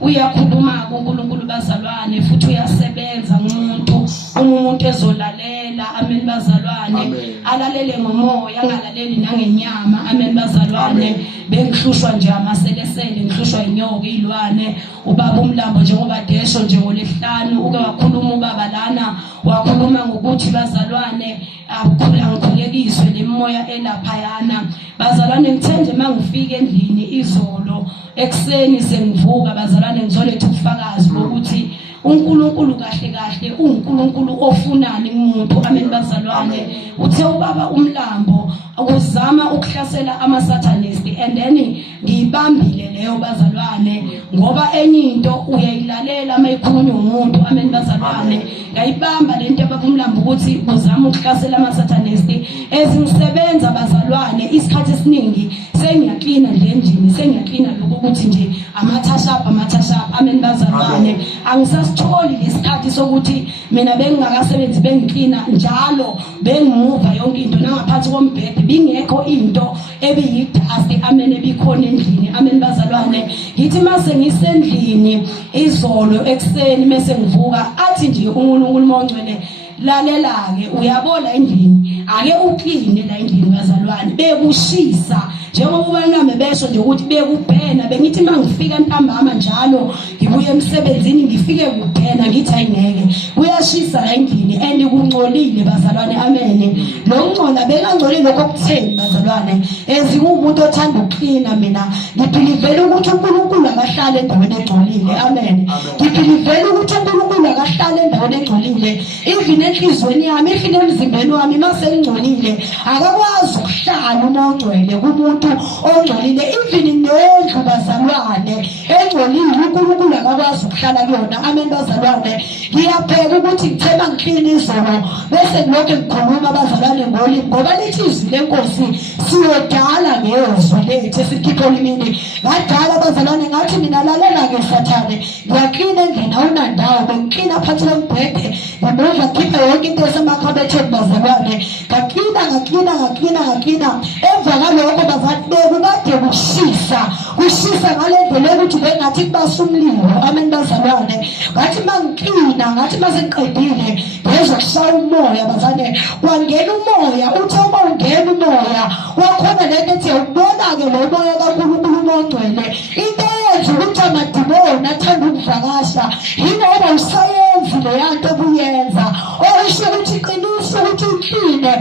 uyakhuluma uNkulunkulu bazalwane futhi uyasebenza umuntu ezolalela ukulalela amen bazalwane alalele ngomoya angalaleli nangenyama amen bazalwane bengihlushwa nje amaselesele ngihlushwa inyoka ilwane ubaba uMlambo njengoba desho nje ngoLesihlanu uke wakhuluma ubaba lana wakhuluma ngokuthi bazalwane ngikhulekiswe lemoya elaphayana bazalwane ngithenje mangifika endlini izolo ekseni sengivuka bazalwane ngizoletha ubufakazi bokuthi uNkulunkulu kahle kahle uNkulunkulu ofunani umuntu amen bazalwane uthe ubaba uMlambo ukuzama ukuhlasela amasatanist and then ngiyibambile leyo bazalwane ngoba enye into uyayilalela mayikhulunywa umuntu amen bazalwane ngayibamba lento yababa uMlambo ukuthi uzama ukuhlasela amasatanist ezingisebenza bazalwane isikhathi esiningi sengiyaklina nje endlini sengiyaklina lokho ukuthi nje amathashap amen bazalwane angisasitholi lesikhathi sokuthi mina bengingakasebenzi bengiklina njalo bengimuva yonke into nangaphansi kombhede bingekho into ebiyidasti amen ebikhona endlini amen bazalwane ngithi mase ngisendlini izolo ekseni mase ngivuka athi nje uNkulunkulu mongcwele lalela-ke uyabona endlini ake ukline la endlini bazalwane bekushisa njengoba ubanami besho nje ukuthi bekubhena bengithi mangifika ntambama njalo ngibuye emsebenzini ngifike kubhena ngithi ayingeke kuyashisa la endlini and kungcolile bazalwane amen lo ngcola bekangcolile lokho okutheni bazalwane ezingumuntu othanda ukuklina mina ngibhilivele ukuthi uNkulunkulu akahlale endaweni engcolile amen ngibhilivele ukuthi uNkulunkulu akahlale endaweni engcolile even enhlizweni yami ifine emzimbeni wami mase ngcolile akakwazi ukuhlala umongcwele kumuntu ongcolile even nendlu bazalwane engcolile uNkulunkulu akakwazi ukuhlala kuyona amen bazalwane ngiyabheka ukuthi ngithema ngiklina izolo bese lokho ngikhuluma bazalwane ngolimi ngoba lithi izwi lenkosi siyodala ngezwi lethu esikhipha olimini ngadala bazalwane ngathi mina lalela-ke sathane ngiyaklina endlini awunandawo bengiklina phansi kombhede ngimuva khipha yonke into esemakhabetheni bazalwane ngaklina emva kalokho bazalwane bekukade kushisa ngale ndlela ukuthi bengathi kubasa umlilo amen bazalwane ngathi mangiklina ngathi masengiqedile ngezokushaya umoya bazalwane kwangena umoya uthe uma ungena umoya wakhona lento ethi ubona-ke lo moya kaNkulunkulu umongcwele into eyenza ukuthi amadimoni athanda ukuvakasha yingoba usayenzi leyanto obuyenza okusho ukuthi qinisa ukuthi ukline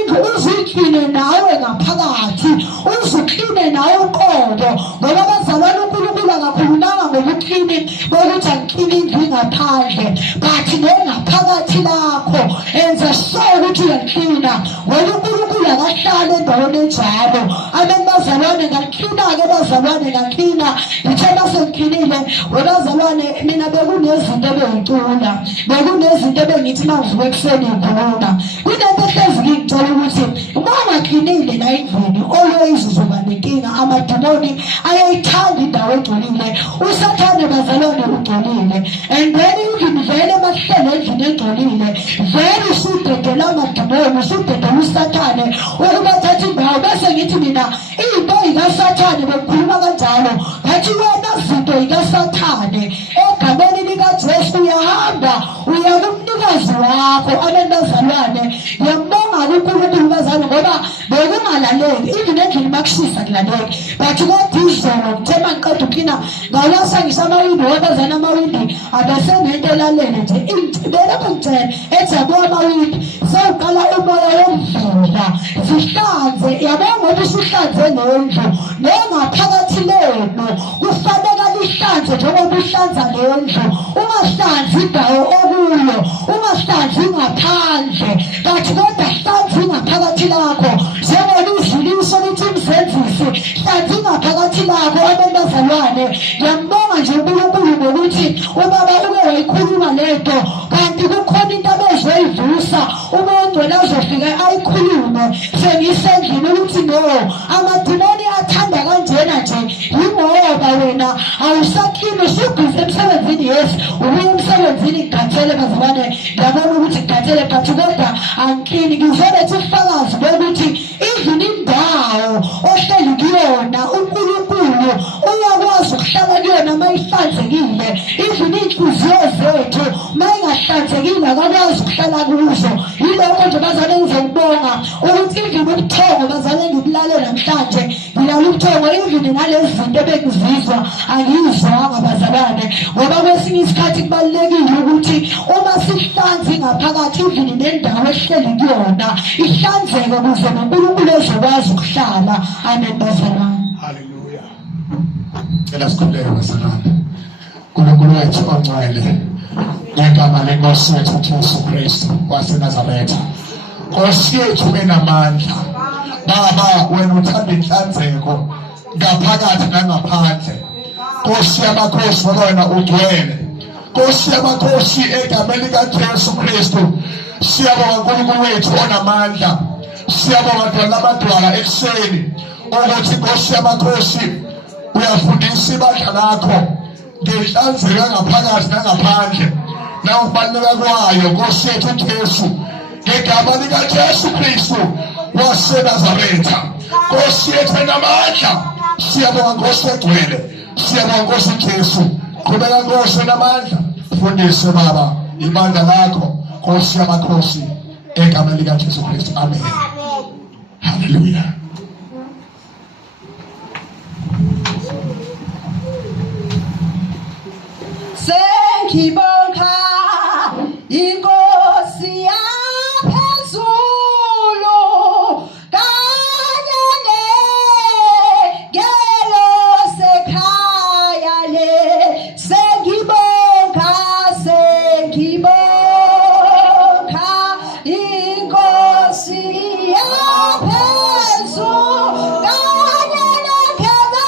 indlu uzikline nawe ngaphakathi uzukline nawe uqobo ngoba bazalwane uNkulunkulu akakhulumanga ngokuklini bokuthi angikline indlu ngaphandle but nengaphakathi lakho enza sure ukuthi uyaklina ngoba uNkulunkulu akahlala endaweni enjalo amen bazalwane ngaklina-ke bazalwane ngaklina ngithe masengiklinile webazalwane mina bekunezinto ebengicula bekunezinto ebengithi mangivuka ekuseni ngikhuluma kunento ehlezi ngingitshela ukuthi uma ungaklinile la endlini always uzoba nenkinga amadimoni ayayithanda indawo engcolile usathane bazalwane ugcolile and then even vele mahlele endlini engcolile vele usudedela amadimoni usudedela usathane ukuba thatha indawo bese ngithi mina into ikasathane bekukhuluma kanjalo ngathi wena zinto ikasathane egameni likaJesu uyahamba uya kumnikazi wakho amen bazalwane ngiyambonga uNkulunkulu bazalwane ngoba bekungalaleki even endlini makushisa kulaleki but kodwa izolo ngithema ngiqeda uklina ngawasa ngisho amawindi wabazana amawindi abesenento elalele nje ingicibela ngicela ethi yabo amawindi sewuqala umoya womvula zihlanze yabona ngoba usihlanze lendlu nengaphakathi leno kufanele lihlanze njengoba uhlanza lendlu ungahlanzi indawo okuyo ungahlanzi ngaphandle kanti kodwa hlanzi ngaphakathi lakho njengoba iziliso lithi umzenzisi hlanzi ngaphakathi lakho amen bazalwane ngiyambonga nje uNkulunkulu ngokuthi ubaba uke wayikhuluma lento kanti kukhona into abezoyivusa umongcwele azofika ayikhulume sengisendlini ukuthi no amadimoni athanda kanjena nje yingoba wena awusakhini usubhizi emsebenzini yes ubuye emsebenzini ngikhathele bazalwane ngiyabona ukuthi ngikhathele but kodwa angiklini ngizoletha ubufakazi bokuthi even indawo ohleli kuyona uNkulunkulu uyakwazi ukuhlala kuyona mayihlanzekile even inhliziyo zethu mayingahlanzekile akakwazi ukuhlala kuzo yilokho nje bazane ngizokubonga ukuthi even ubuthongo bazane ngibulale namhlanje ngilala ubuthongo even nalezi zinto ebengizizwa angiyizwanga bazalwane ngoba kwesinye isikhathi kubalulekile ukuthi uma sihlanze ngaphakathi even nendawo ehleli kuyona ihlanzeke ukuze noNkulunkulu ezokwazi ukuhlala. Amen bazalwane. Hallelujah. Cela sikhuleke bazalwane. uNkulunkulu wethu ongcwele ngegama lenkosi yethu uJesu Kristu waseNazaretha, Nkosi yethu enamandla, Baba wena uthanda inhlanzeko ngaphakathi nangaphandle. Nkosi yamakhosi ngoba wena ugcwele. Nkosi yamakhosi egameni likaJesu Kristu siyabonga uNkulunkulu wethu onamandla. Siyabonga lamadwala ekuseni ukuthi Nkosi yamakhosi uyafundisa ibandla lakho ngenhlanzeko ngaphakathi nangaphandle nawukubaluleka kwayo. Nkosi yethu uJesu ngegama likaJesu Kristu waseNazaretha, Nkosi yethu enamandla, siyabonga Nkosi egcwele, siyabonga Nkosi uJesu. Qhubeka Nkosi enamandla, fundise Baba ibandla lakho Nkosi yamakhosi egama likaJesu Kristu. Amen. Hallelujah. Sengibonga inkosi yaphezulu kanye negelo sekhaya le. Sengibonga inkosi yaphezulu kanye negelo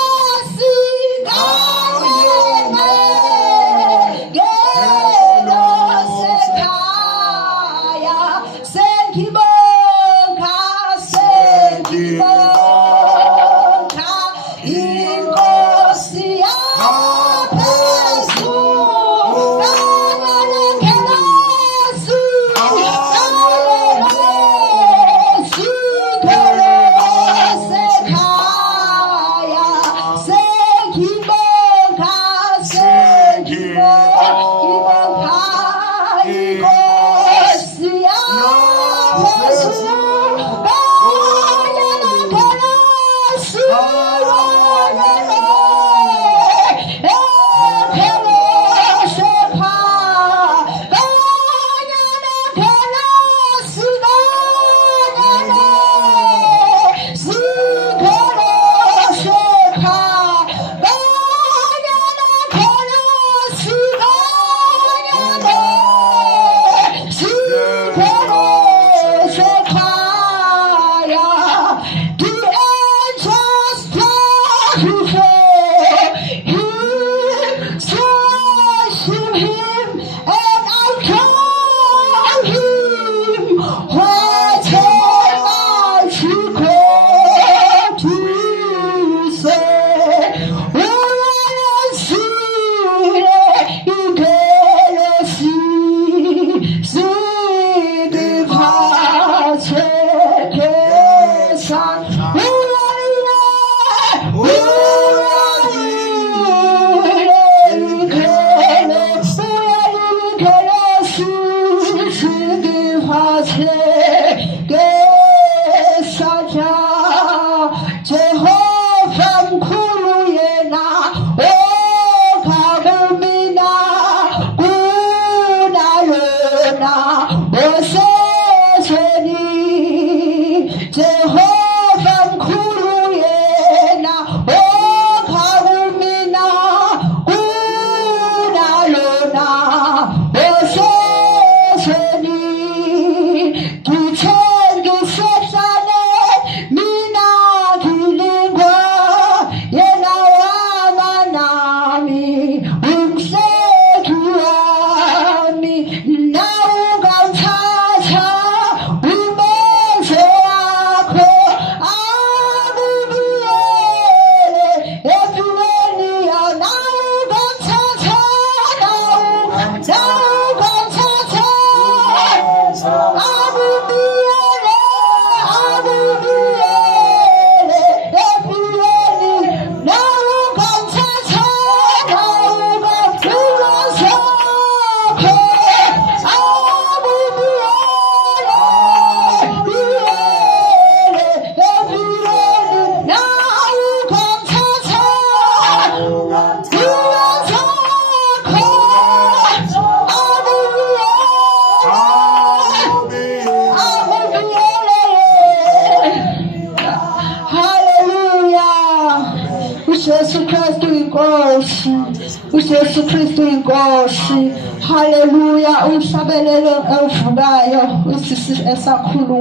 uJesu Kristu inkosi, uJesu Kristu inkosi. Haleluya, umhlabelelo ovukayo usisi esakhuluma.